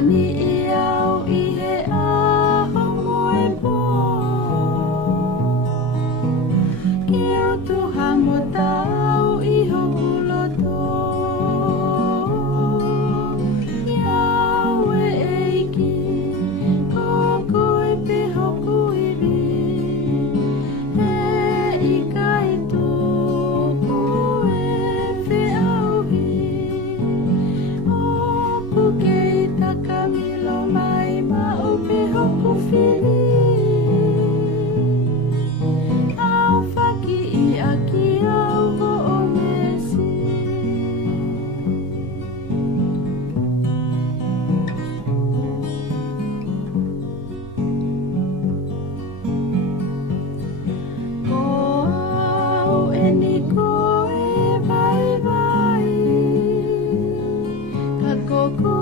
ni iau I he ahongo e po Ki o tu hamo tau I hoku loto Iau e eiki Koko e pe hoku iri E I kai tuku e whe auhi Oku kei takamilo mai ma o pe hoku whiri Au whaki I aki au ho o mesi Ko au e ni ko e vai vai Ka koko